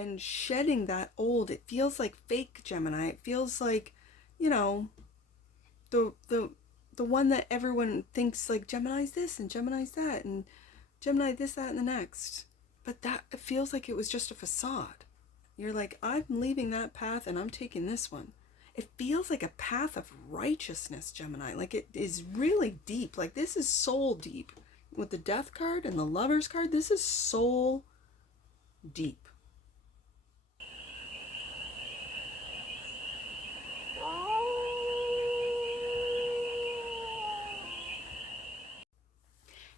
and shedding that old. It feels like fake Gemini. It feels like, you know, the the the one that everyone thinks like Gemini's this and Gemini's that and Gemini this, that, and the next. But that, it feels like it was just a facade. You're like, I'm leaving that path and I'm taking this one. It feels like a path of righteousness, Gemini. Like it is really deep. Like this is soul deep. With the death card and the lovers card, this is soul deep.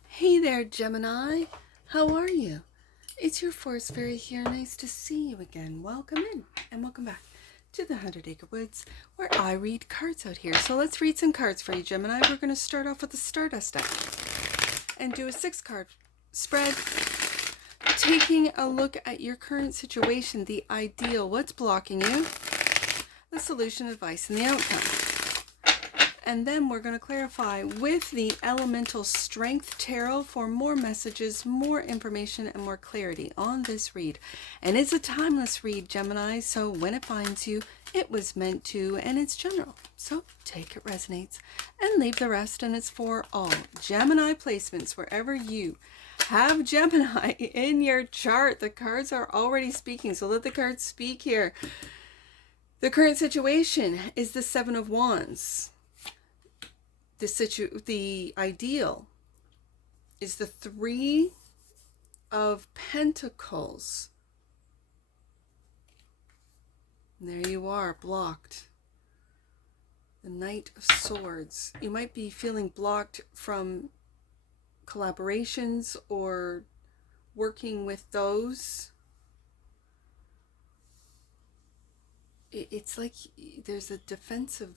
Hey there, Gemini. How are you? It's your forest fairy here. Nice to see you again. Welcome in and welcome back to the 100 Acre Woods, where I read cards out here. So let's read some cards for you, Gemini. We're going to start off with the Stardust deck and do a 6-card spread, taking a look at your current situation, the ideal, what's blocking you, the solution, advice, and the outcome. And then we're going to clarify with the Elemental Strength Tarot for more messages, more information, and more clarity on this read. And it's a timeless read, Gemini, so when it finds you, it was meant to, and it's general. So take it resonates and leave the rest, and it's for all. Gemini placements, wherever you have Gemini in your chart, the cards are already speaking, so let the cards speak here. The current situation is the 7 of Wands. The ideal is the 3 of Pentacles. And there you are, blocked. The Knight of Swords. You might be feeling blocked from collaborations or working with those. It's like there's a defensive,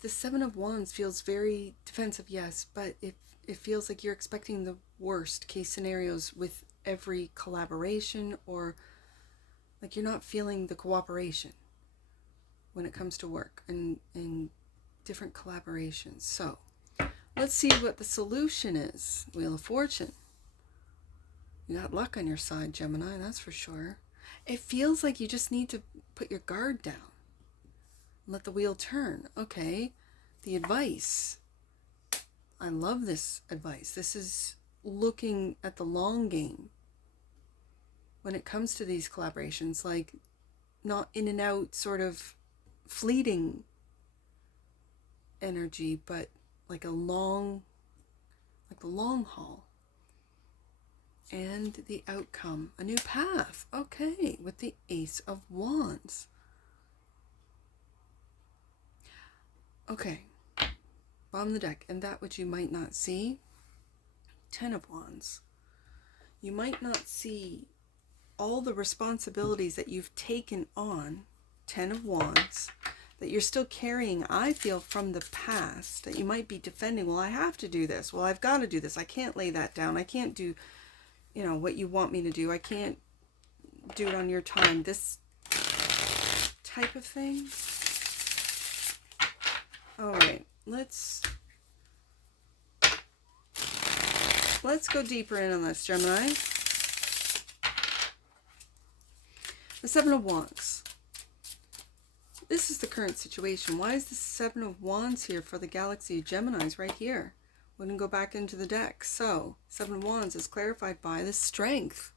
the 7 of Wands feels very defensive, yes, but it feels like you're expecting the worst case scenarios with every collaboration, or like you're not feeling the cooperation when it comes to work and different collaborations. So let's see what the solution is. Wheel of Fortune. You got luck on your side, Gemini, that's for sure. It feels like you just need to put your guard down. Let the wheel turn. Okay. The advice. I love this advice. This is looking at the long game when it comes to these collaborations, like not in and out sort of fleeting energy, but like the long haul. And the outcome, a new path. Okay, with the Ace of Wands. Okay, bottom of the deck, and that which you might not see, 10 of Wands. You might not see all the responsibilities that you've taken on, 10 of Wands, that you're still carrying, I feel, from the past, that you might be defending. Well, I have to do this. Well, I've got to do this. I can't lay that down. I can't do, what you want me to do. I can't do it on your time. This type of thing. All right, let's go deeper in on this, Gemini. The 7 of Wands. This is the current situation. Why is the 7 of Wands here for the galaxy of Geminis right here? We're going to go back into the deck. So, 7 of Wands is clarified by the Strength.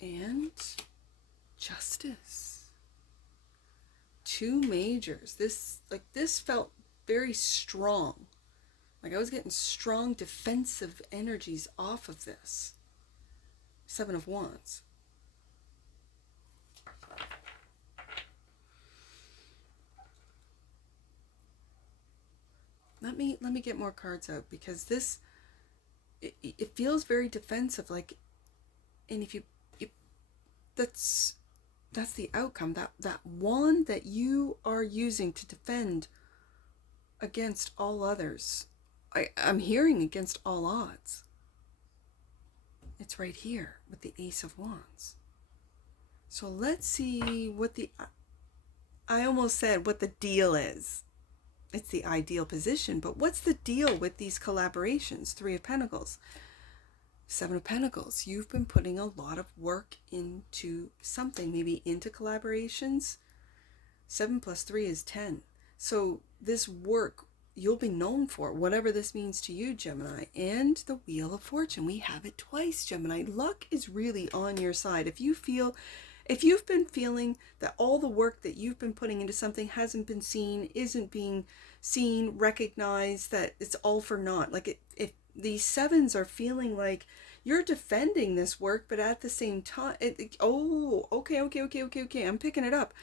And Justice. 2 majors. This felt very strong. Like I was getting strong defensive energies off of this. 7 of Wands. Let me get more cards out, because this it feels very defensive, like, and if you that's the outcome, that wand that you are using to defend against all others. I'm hearing against all odds. It's right here with the Ace of Wands. So let's see what I almost said what the deal is. it's the ideal position. But what's the deal with these collaborations? Three of Pentacles, Seven of Pentacles. You've been putting a lot of work into something, maybe into collaborations. 7 plus 3 is 10. So this work you'll be known for, whatever this means to you, Gemini. And the Wheel of Fortune, we have it twice, Gemini. Luck is really on your side. If you've been feeling that all the work that you've been putting into something hasn't been seen, isn't being seen, recognized, that it's all for naught. Like if these sevens are feeling like you're defending this work, but at the same time, okay, I'm picking it up.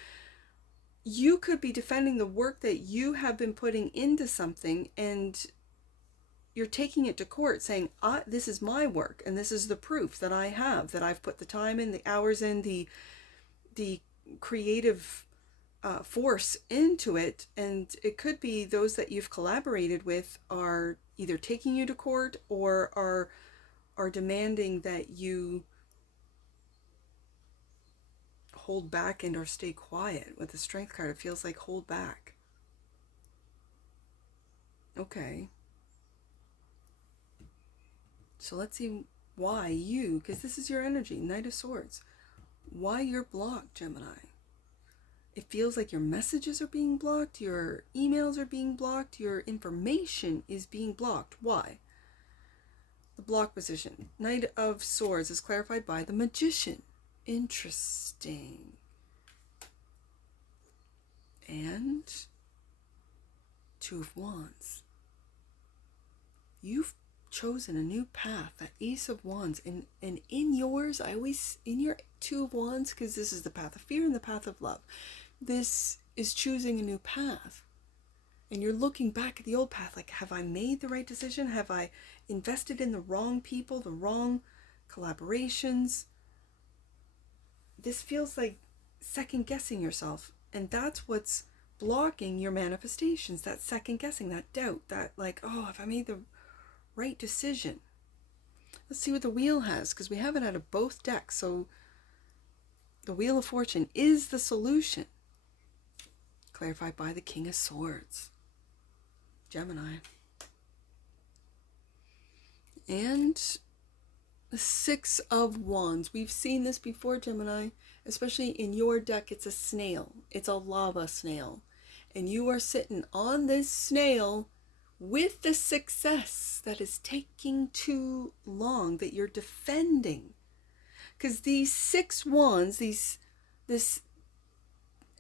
You could be defending the work that you have been putting into something, and you're taking it to court saying, this is my work, and this is the proof that I have, that I've put the time in, the hours in, the creative force into it. And it could be those that you've collaborated with are either taking you to court or are demanding that you hold back and or stay quiet. With the Strength card, it feels like hold back. Okay. So let's see why you, because this is your energy, Knight of Swords, why you're blocked, Gemini. It feels like your messages are being blocked, your emails are being blocked, your information is being blocked. Why? The block position. Knight of Swords is clarified by the Magician. Interesting. And Two of Wands. You've chosen a new path, that Ace of Wands. And in yours, in your Two of Wands, because this is the path of fear and the path of love, this is choosing a new path. And you're looking back at the old path, like, have I made the right decision? Have I invested in the wrong people, the wrong collaborations? This feels like second guessing yourself, and that's what's blocking your manifestations, that second guessing, that doubt, that like, have I made the right decision? Let's see what the Wheel has, because we have it out of both decks. So the Wheel of Fortune is the solution, clarified by the King of Swords, Gemini. And the Six of Wands. We've seen this before, Gemini, especially in your deck. It's a snail. It's a lava snail. And you are sitting on this snail with the success that is taking too long, that you're defending. Because these 6 wands,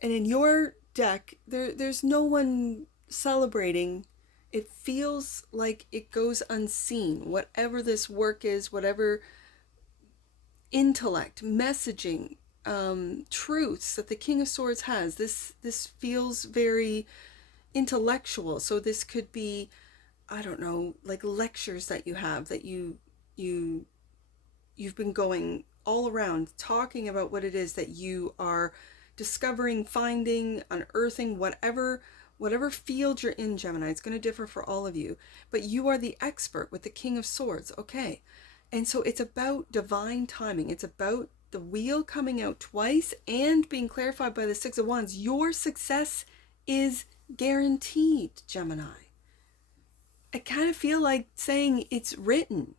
and in your deck, there's no one celebrating. It feels like it goes unseen. Whatever this work is, whatever intellect, messaging, truths that the King of Swords has, this feels very intellectual. So this could be, I don't know, like lectures that you have, that you've been going all around talking about what it is that you are discovering, finding, unearthing, whatever field you're in, Gemini. It's going to differ for all of you, but you are the expert with the King of Swords. Okay. And so it's about divine timing. It's about the wheel coming out twice and being clarified by the Six of Wands. Your success is guaranteed, Gemini. I kind of feel like saying it's written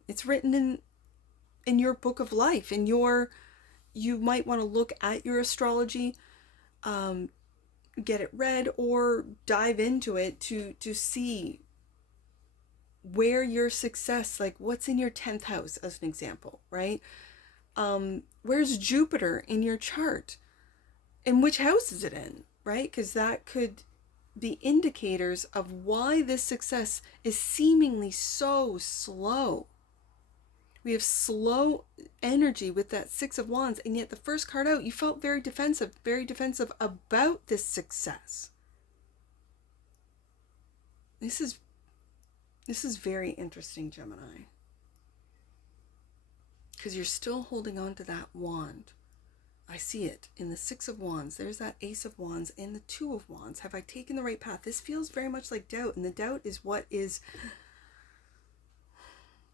in your book of life, you might want to look at your astrology, get it read, or dive into it to see where your success, like what's in your 10th house as an example, right? Where's Jupiter in your chart, and which house is it in, right? Because that could be indicators of why this success is seemingly so slow. We have slow energy with that Six of Wands, and yet the first card out, you felt very defensive about this success. This is very interesting, Gemini, because you're still holding on to that wand. I see it in the Six of Wands. There's that Ace of Wands and the Two of Wands. Have I taken the right path? This feels very much like doubt, and the doubt is what is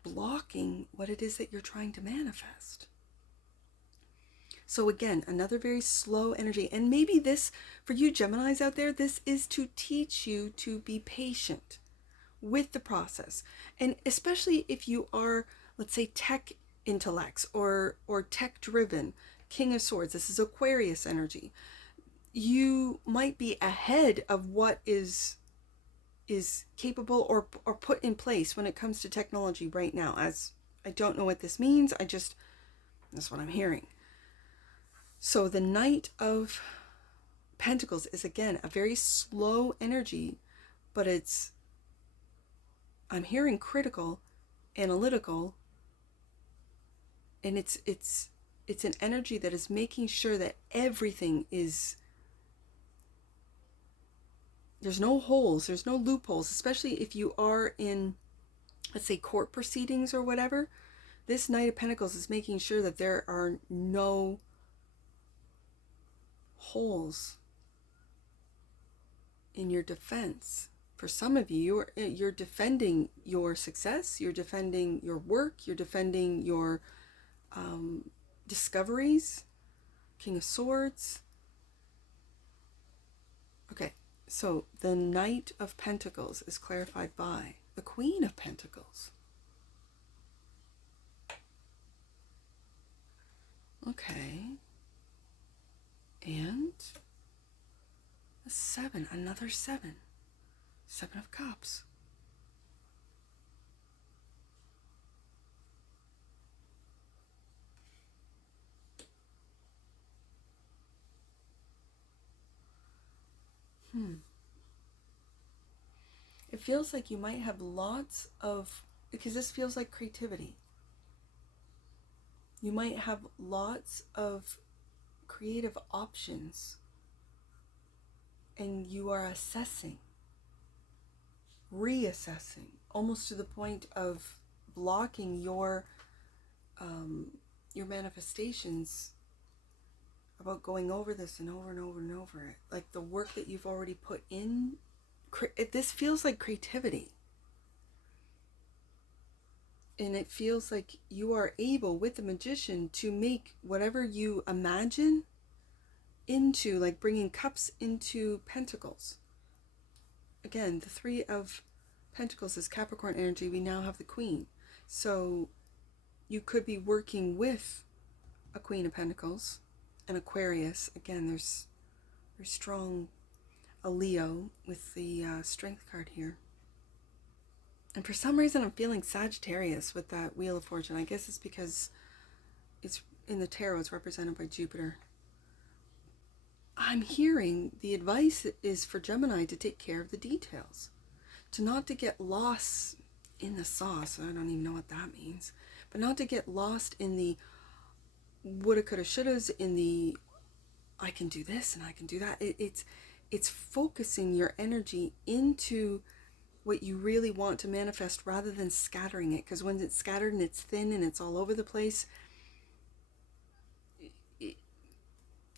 blocking what it is that you're trying to manifest. So again, another very slow energy. And maybe this, for you Geminis out there, this is to teach you to be patient with the process. And especially if you are, let's say, tech intellects or tech driven, King of Swords, this is Aquarius energy. You might be ahead of what is capable or put in place when it comes to technology right now. As I don't know what this means, that's what I'm hearing. So the Knight of Pentacles is again a very slow energy, but I'm hearing critical, analytical, and it's an energy that is making sure that everything is, there's no holes, there's no loopholes, especially if you are in, let's say, court proceedings or whatever. This Knight of Pentacles is making sure that there are no holes in your defense. For some of you, you're defending your success, you're defending your work, you're defending your discoveries. King of Swords. Okay, so the Knight of Pentacles is clarified by the Queen of Pentacles. Okay. And a 7, another 7. 7 of Cups. It feels like you might have lots of, because this feels like creativity. You might have lots of creative options, and you are assessing, reassessing, almost to the point of blocking your manifestations about going over this and over and over and over it. Like the work that you've already put in. This feels like creativity. And it feels like you are able, with the Magician, to make whatever you imagine into, like bringing cups into pentacles. Again, the 3 of Pentacles is Capricorn energy. We now have the Queen. So you could be working with a Queen of Pentacles, an Aquarius. Again, there's very strong, a Leo with the Strength card here. And for some reason I'm feeling Sagittarius with that Wheel of Fortune. I guess it's because it's in the tarot, it's represented by Jupiter. I'm hearing the advice is for Gemini to take care of the details, to not to get lost in the sauce. I don't even know what that means, but not to get lost in the woulda, coulda, shouldas, in the I can do this and I can do that. It's focusing your energy into what you really want to manifest rather than scattering it. Because when it's scattered and it's thin and it's all over the place,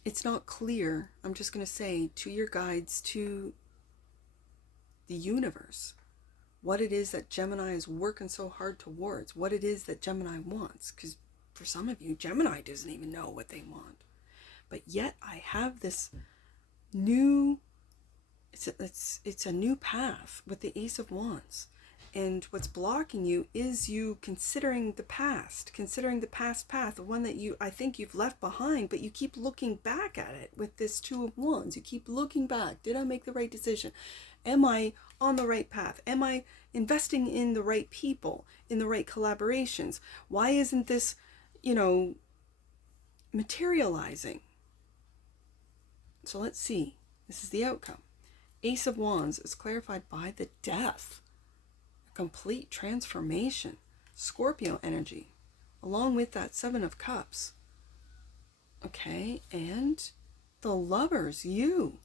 it's not clear. I'm just going to say to your guides, to the universe, what it is that Gemini is working so hard towards, what it is that Gemini wants. Because for some of you, Gemini doesn't even know what they want. But yet I have this new, it's a new path with the Ace of Wands. And what's blocking you is you considering the past path, the one that I think you've left behind, but you keep looking back at it with this 2 of Wands. You keep looking back. Did I make the right decision? Am I on the right path? Am I investing in the right people, in the right collaborations? Why isn't this, materializing? So let's see. This is the outcome. Ace of Wands is clarified by the Death. A complete transformation. Scorpio energy. Along with that 7 of Cups. Okay, and the Lovers, you.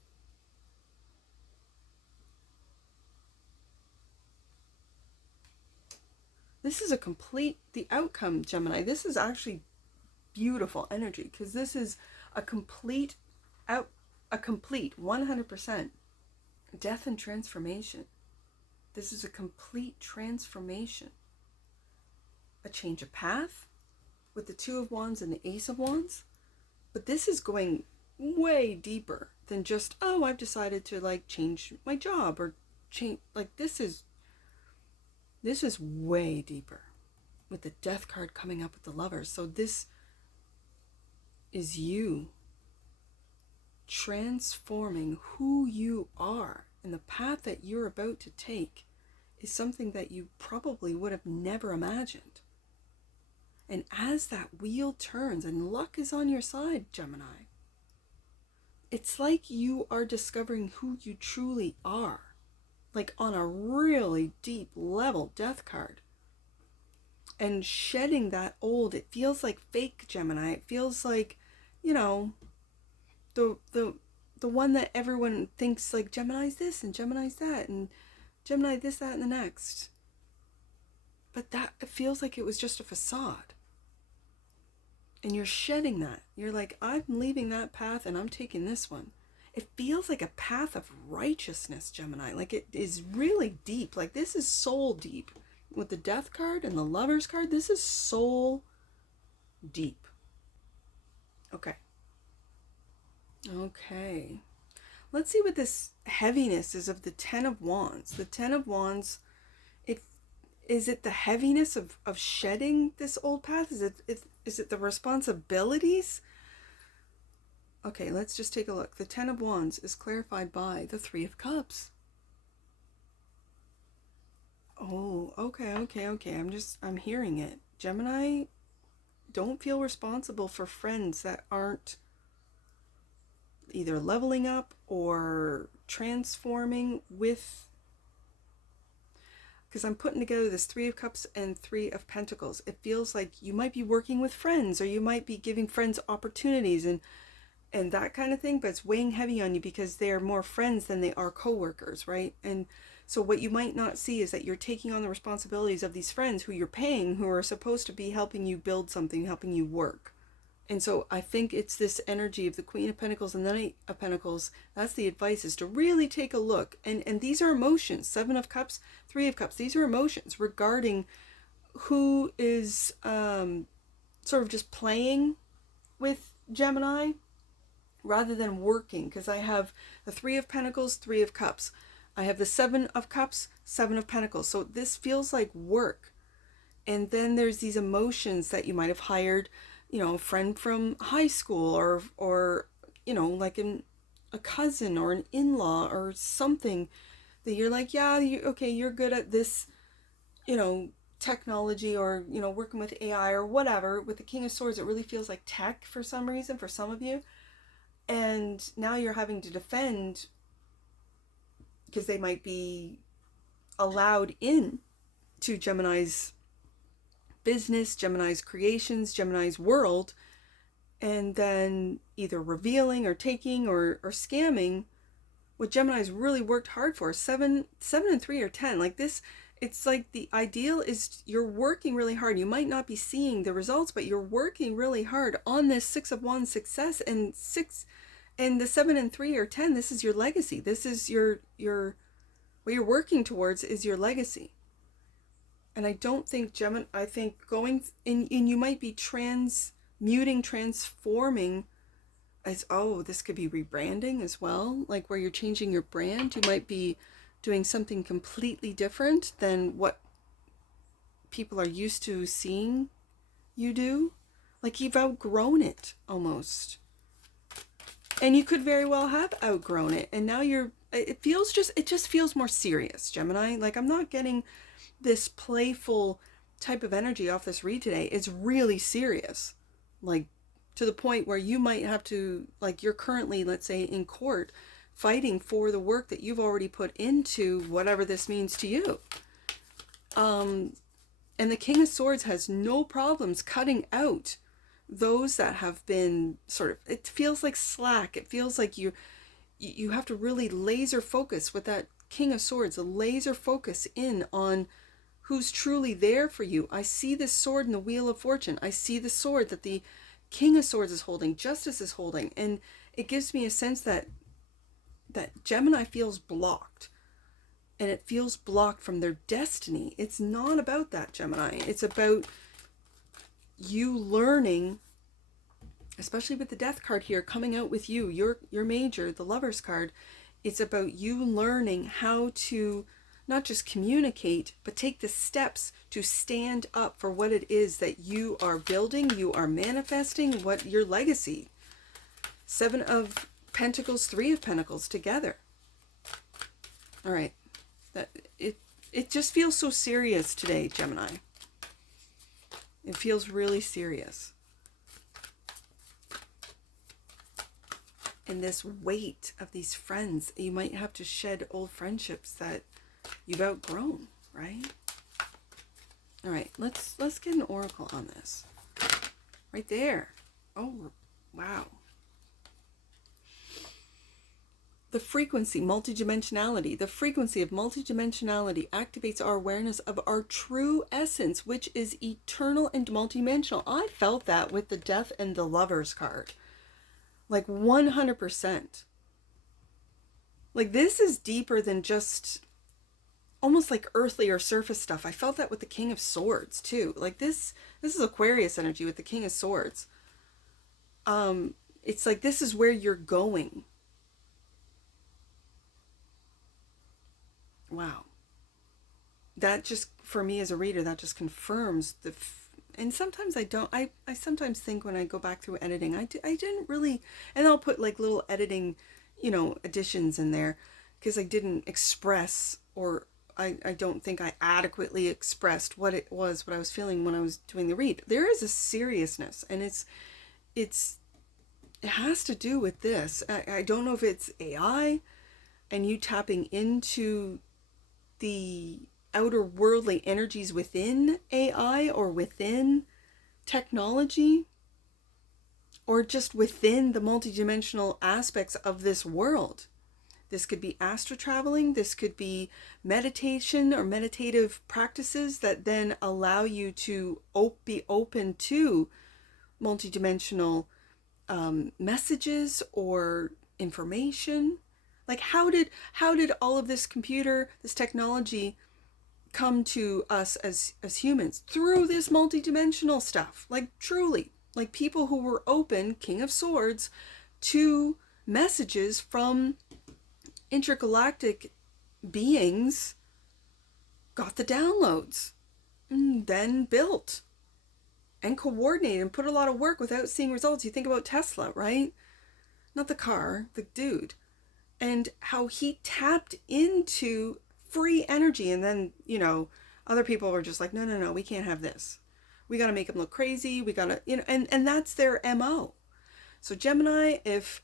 This is the outcome, Gemini. This is actually beautiful energy, because this is a complete 100% death and transformation. This is a complete transformation. A change of path with the 2 of Wands and the Ace of Wands. But this is going way deeper than just, oh, I've decided to like change my job or change. Like this is way deeper with the Death card coming up with the Lovers. So this is you transforming who you are, and the path that you're about to take is something that you probably would have never imagined. And as that wheel turns and luck is on your side, Gemini, it's like you are discovering who you truly are, like on a really deep level, Death card. And shedding that old, it feels like fake Gemini. It feels like, you know, the one that everyone thinks like Gemini's this and Gemini's that and Gemini this, that, and the next. But that, it feels like it was just a facade. And you're shedding that. You're like, I'm leaving that path and I'm taking this one. It feels like a path of righteousness, Gemini. Like it is really deep. Like this is soul deep. With the Death card and the Lovers card, this is soul deep. Okay. Okay. Let's see what this heaviness is of the Ten of Wands. The Ten of Wands, is it the heaviness of shedding this old path? Is it the responsibilities? Okay, let's just take a look. The Ten of Wands is clarified by the Three of Cups. Oh, okay. I'm hearing it. Gemini, don't feel responsible for friends that aren't either leveling up or transforming with, because I'm putting together this Three of Cups and Three of Pentacles. It feels like you might be working with friends, or you might be giving friends opportunities and that kind of thing, but it's weighing heavy on you because they are more friends than they are co-workers, right? And so what you might not see is that you're taking on the responsibilities of these friends who you're paying, who are supposed to be helping you build something, helping you work. And so I think it's this energy of the Queen of Pentacles and the Knight of Pentacles. That's the advice, is to really take a look. And these are emotions. Seven of Cups, Three of Cups. These are emotions regarding who is sort of just playing with Gemini rather than working. Because I have the Three of Pentacles, Three of Cups. I have the Seven of Cups, Seven of Pentacles. So this feels like work. And then there's these emotions that you might have hired, you know, a friend from high school, or you know, like a cousin or an in-law or something that you're like, yeah, you're good at this, you know, technology, or, you know, working with AI or whatever. With the King of Swords, it really feels like tech for some reason, for some of you. And now you're having to defend because they might be allowed in to Gemini's business, Gemini's creations, Gemini's world, and then either revealing or taking or scamming what Gemini's really worked hard for. 7 and 3 or 10. Like this, it's like the ideal is you're working really hard. You might not be seeing the results, but you're working really hard on this Six of Wands success. And the 7 and 3 or 10, this is your legacy. This is your what you're working towards is your legacy. And I don't think Gemini, I think going in, you might be transforming as, oh, this could be rebranding as well. Like where you're changing your brand. You might be doing something completely different than what people are used to seeing you do. Like you've outgrown it almost. And you could very well have outgrown it. And now it just feels more serious, Gemini. Like I'm not getting this playful type of energy off this read today. It's really serious, like to the point where you might have to, like you're currently, let's say, in court fighting for the work that you've already put into whatever this means to you. And the King of Swords has no problems cutting out those that have been sort of, it feels like slack. It feels like you have to really laser focus with that King of Swords, a laser focus in on who's truly there for you. I see this sword in the Wheel of Fortune. I see the sword that the King of Swords is holding, Justice is holding, and it gives me a sense that Gemini feels blocked, and it feels blocked from their destiny. It's not about that, Gemini. It's about you learning especially with the Death card here coming out with you, your major, the Lovers card. It's about you learning how to not just communicate, but take the steps to stand up for what it is that you are building, you are manifesting, what your legacy. 7 of Pentacles, 3 of Pentacles together. All right. It just feels so serious today, Gemini. It feels really serious. And this weight of these friends, you might have to shed old friendships that you've outgrown, right? All right, let's get an oracle on this. Right there. Oh, wow. The frequency, multidimensionality. The frequency of multidimensionality activates our awareness of our true essence, which is eternal and multidimensional. I felt that with the Death and the Lovers card. Like 100%. Like this is deeper than just almost like earthly or surface stuff. I felt that with the King of Swords too. Like this is Aquarius energy with the King of Swords. It's like this is where you're going. Wow. That just, for me as a reader, that just confirms the and sometimes I don't, I sometimes think when I go back through editing, I didn't really, and I'll put like little editing, you know, additions in there because I didn't express, or I don't think I adequately expressed what it was, what I was feeling when I was doing the read. There is a seriousness, and it has to do with this. I don't know if it's AI and you tapping into the outer worldly energies within AI or within technology, or just within the multidimensional aspects of this world. This could be astral traveling, this could be meditation or meditative practices that then allow you to be open to multidimensional messages or information. Like how did all of this computer, this technology come to us as humans? Through this multidimensional stuff. Like truly, like people who were open, King of Swords, to messages from intergalactic beings, got the downloads, and then built and coordinated and put a lot of work without seeing results. You think about Tesla, right? Not the car, the dude. And how he tapped into free energy, and then, you know, other people were just like, no, we can't have this. We got to make them look crazy. We got to, you know, and that's their MO. So Gemini, if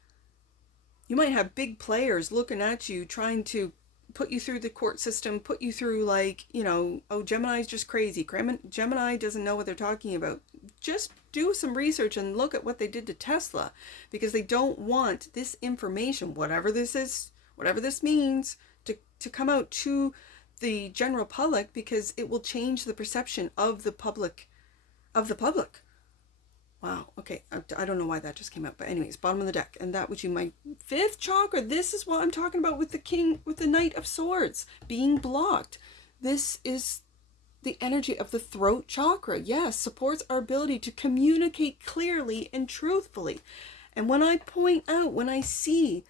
you might have big players looking at you, trying to put you through the court system, put you through like, you know, oh, Gemini's just crazy. Gemini doesn't know what they're talking about. Just do some research and look at what they did to Tesla, because they don't want this information, whatever this is, whatever this means, to come out to the general public, because it will change the perception of the public. Wow. Okay. I don't know why that just came out, but anyways, bottom of the deck, and that would be my 5th chakra. This is what I'm talking about with the Knight of Swords being blocked. This is the energy of the throat chakra. Yes, supports our ability to communicate clearly and truthfully. And when I point out, when I see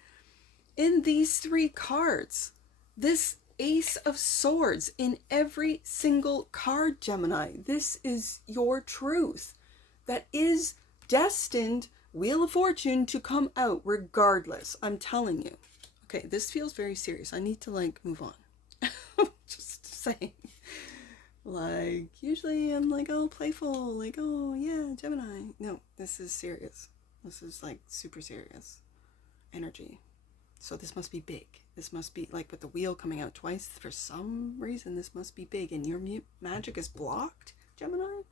in these 3 cards, this Ace of Swords in every single card, Gemini, this is your truth. That is destined, Wheel of Fortune, to come out regardless. I'm telling you. Okay, this feels very serious. I need to like move on. Just saying. Like, usually I'm like, oh, playful. Like, oh, yeah, Gemini. No, this is serious. This is like super serious energy. So this must be big. This must be like with the wheel coming out twice. For some reason, this must be big. And your magic is blocked, Gemini?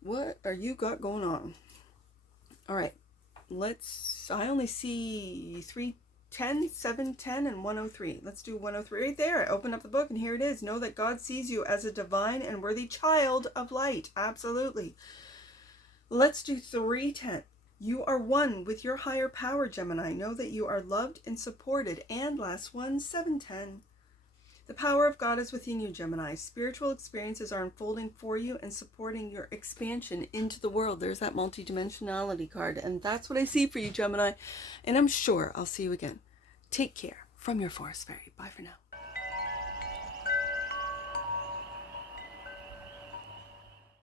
What are you got going on? All right, I only see 310, 710, and 103. Let's do 103 right there. I open up the book and here it is. Know that God sees you as a divine and worthy child of light. Absolutely. Let's do 310. You are one with your higher power, Gemini. Know that you are loved and supported. And last one, 710. The power of God is within you, Gemini. Spiritual experiences are unfolding for you and supporting your expansion into the world. There's that multidimensionality card, and that's what I see for you, Gemini. And I'm sure I'll see you again. Take care from your forest fairy. Bye for now.